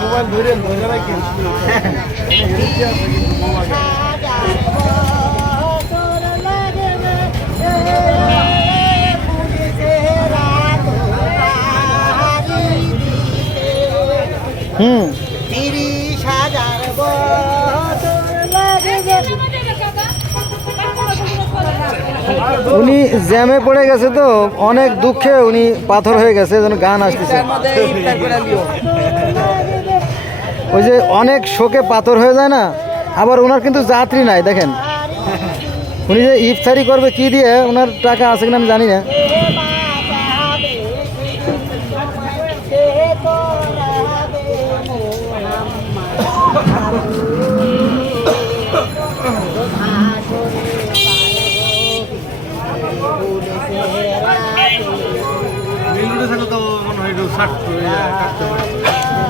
Mobile ধরে ধরে রাখি উনি জ্যামে পড়ে গেছে তো, অনেক দুঃখে উনি পাথর হয়ে গেছে, যেন গান আসতেছে। ওই যে অনেক শোকে পাথর হয়ে যায় না, আবার ওনার কিন্তু যাত্রী নাই, দেখেন। উনি যে ইফতারি করবে কি দিয়ে ওনার টাকা আছে কিনা আমি জানি না।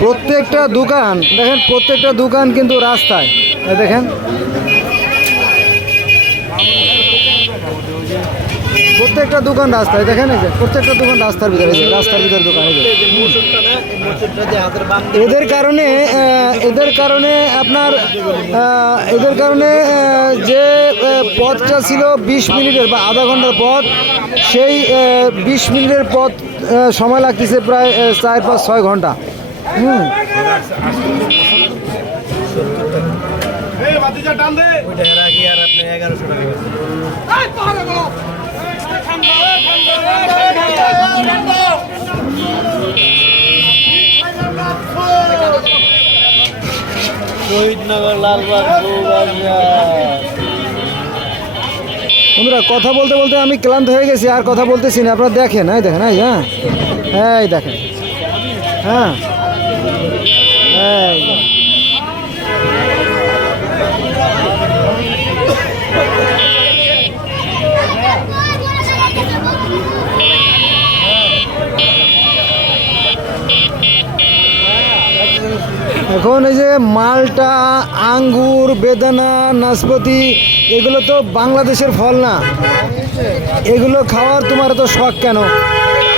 প্রত্যেকটা দোকান, দেখেন, প্রত্যেকটা দোকান কিন্তু রাস্তায়। দেখেন। প্রত্যেকটা দোকান রাস্তায়, দেখেন এই যে, প্রত্যেকটা দোকান রাস্তার ভিতরে রাস্তার ভিতরে দোকান এদের কারণে এদের কারণে আপনার এদের কারণে যে পথটা ছিল বিশ মিনিটের বা আধা ঘণ্টার পথ, সেই বিশ মিনিটের পথ সময় লাগতেছে প্রায় চার পাঁচ ছয় ঘণ্টা। হুম। শহীদনগর লালবাগ বন্ধুরা, কথা বলতে বলতে আমি ক্লান্ত হয়ে গেছি, আর কথা বলতেছি না। আপনারা দেখেন, এই দেখেন, এই হ্যাঁ? এই দেখেন হ্যাঁ? এখন এই যে মালটা, আঙ্গুর, বেদানা, নাশপাতি এগুলো তো বাংলাদেশের ফল না। এগুলো খাওয়ার তোমার তো শখ কেন?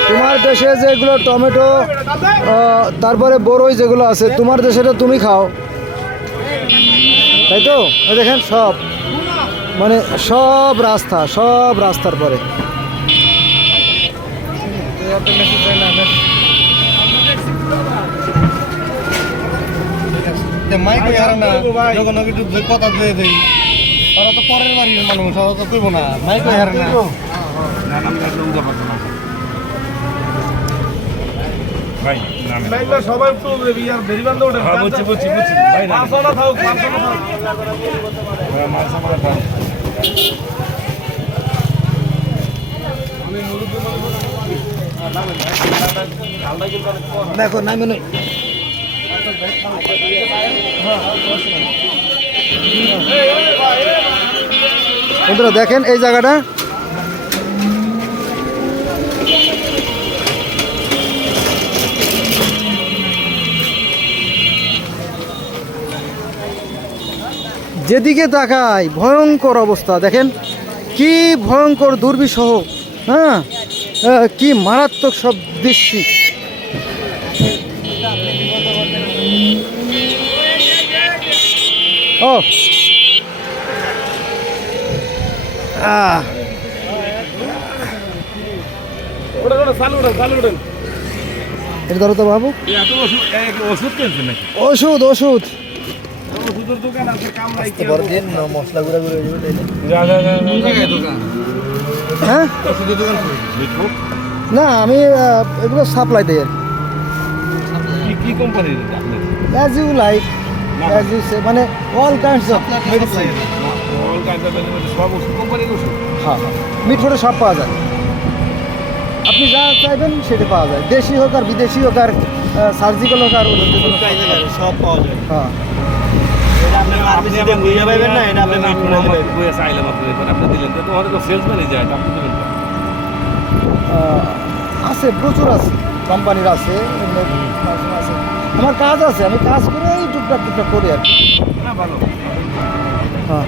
তোমার দেশে যেগুলো টমেটো তারপরে বড়ই যেগুলো আছে, তোমার দেশে তো তুমি খাও। তাই তো? দেখেন সব। মানে সব রাস্তা, সব রাস্তার পরে। মাইক কথা দিয়ে দেই। ওরা তো পরের বাড়ির মানুষ ওরা তো কইব না। মাইক হারে না। সবাই একটু ইয়ার বেরি বান্ধব ওঠে বুঝছি বুঝছি বুঝছি। পাঁচশো না থাকুক পাঁচশো না থাকুক দেখো নামে নই বন্ধুরা, দেখেন এই জায়গাটা। যেদিকে তাকাই ভয়ঙ্কর অবস্থা, দেখেন কি ভয়ঙ্কর দুর্বিষহ হ্যাঁ? কি মারাত্মক সব দৃশ্য ও। এটা ধরো তো বাবু। ওষুধ ওষুধ। মশলা গুঁড়া গুঁড়ো হ্যাঁ? লিখব না আমি এগুলো সাপ্লাই দিই কি। কোম্পানির লাইক অ্যাজ ইউ সে মানে অল কাইন্ডস অফ মেডিসিন সব ওষুধ কোম্পানির ওষুধ। হ্যাঁ হ্যাঁ। সব পাওয়া যায়। আপনি যা চাইবেন সেটা পাওয়া যায়। দেশি হোক আর বিদেশি হোক আর সার্জিক্যাল হোক আর সব পাওয়া যায়। হ্যাঁ। আছে প্রচুর আছে কোম্পানির আছে আছে। আমার কাজ আছে আমি কাজ করে এই টুকটাক টুকটাক করি আর কি। না ভালো। হ্যাঁ।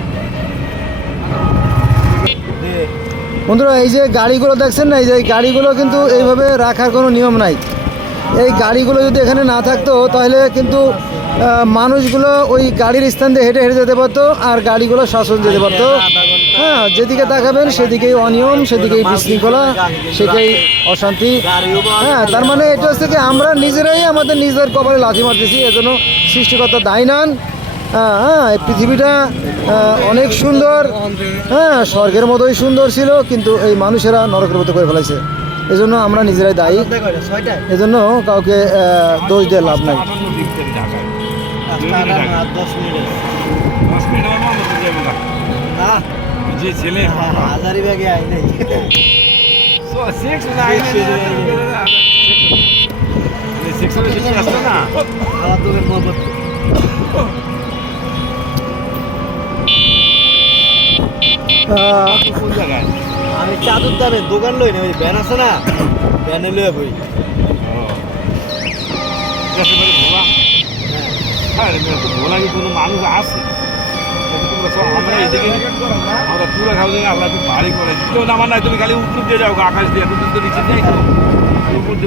বন্ধুরা এই যে গাড়িগুলো দেখছেন না এই যে এই গাড়িগুলো কিন্তু এইভাবে রাখার কোনো নিয়ম নাই। এই গাড়িগুলো যদি এখানে না থাকতো তাহলে কিন্তু মানুষগুলো ওই গাড়ির স্থান দিয়ে হেঁটে হেঁটে যেতে পারতো আর গাড়িগুলো শাসন যেতে পারতো। হ্যাঁ যেদিকে তাকাবেন সেদিকেই অনিয়ম, সেদিকেই বিশৃঙ্খলা সেটাই অশান্তি। হ্যাঁ তার মানে এটা হচ্ছে যে আমরা নিজেরাই আমাদের নিজের কপালে লাথি মারতেছি, এজন্য সৃষ্টিকর্তা দায় নান হ্যাঁ হ্যাঁ পৃথিবীটা অনেক সুন্দর। হ্যাঁ স্বর্গের মতোই সুন্দর ছিল, কিন্তু এই মানুষেরা নরকের মতো করে ফেলাইছে। এজন্য আমরা নিজেরাই দায়ী। এজন্য কাউকে দোষ দিয়ে লাভ নাই। দশ মিনিট। দশ মিনিট আমার বন্ধ করে যাবে না। যে ছেলে। হাজারি ব্যাগে আই নাই আসতো না আমার দোকান মোহাম্মদ আহ, কোন আমি চাদর দামে দোকান লই না ওই ভ্যান আছে না? ভ্যানে লইয়া বই। হ্যাঁ তো কোনো মানুষ সব আমরা এদিকে আমরা পুরো খাওয়া আমরা একটু বাড়ি করে যেমন আমার নাই, তুমি খালি উপর দিয়ে যাও আকাশ দিয়ে তুমি তো নিচে যাই তো। উপর দিয়ে